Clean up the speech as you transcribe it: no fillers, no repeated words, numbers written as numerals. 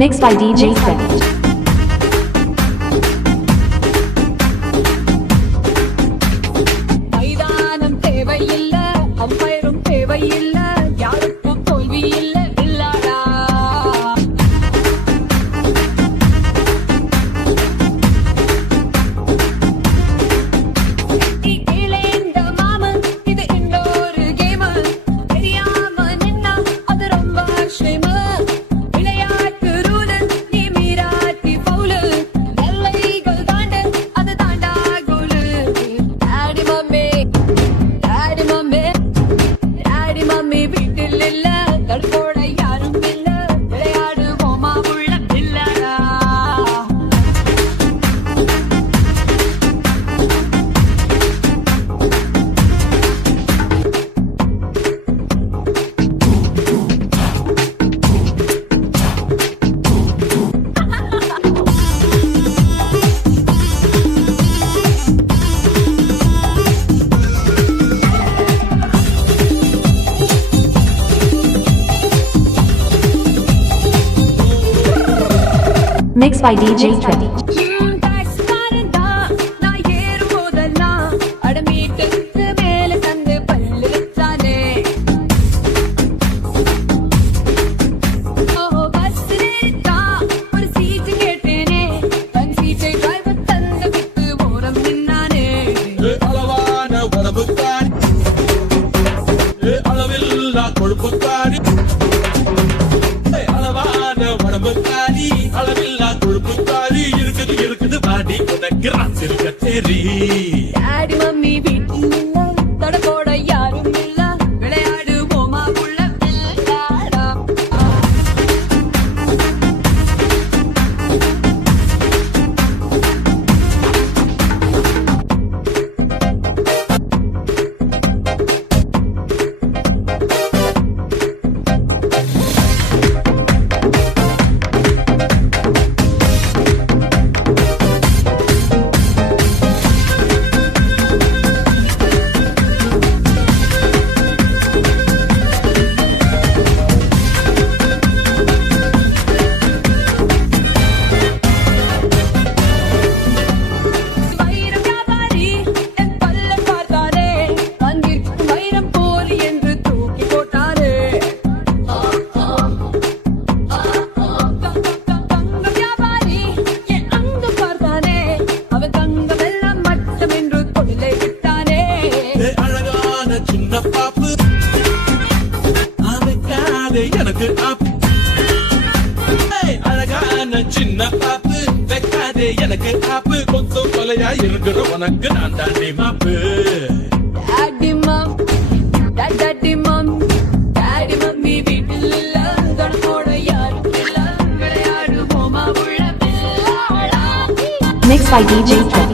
Mixed by DJ Fred. மைதானம் தேவையில்ல, அம்பையரும் தேவையில்ல, யாருக்கும் தோல்வி இல்ல இல்லாடா. கீழே இந்த மாமன், இது இன்னொரு கேம். தெரியாம நின்னா அது ரொம்ப shame. Mixed by DJ Fred. Daddy mummy வீட்டில் இல்ல, தடபோட யாரும் இல்ல, விளையாடுவோமா உள்ள விளையாடா. எனக்கு அழகான சின்ன பாப்பு வைக்காதே எனக்கு ஆப்பு கொஞ்சம் கொலையா இருக்கிற உனக்கு நான் தாண்டி மாப்பு. டாடி மாம், டாடி மாம், டாடி மம்மி வீட்டில் இல்ல, தடபோட யாரும் இல்ல, விளையாடுவோமா உள்ள விளையாடா. Mixed by DJ Fred.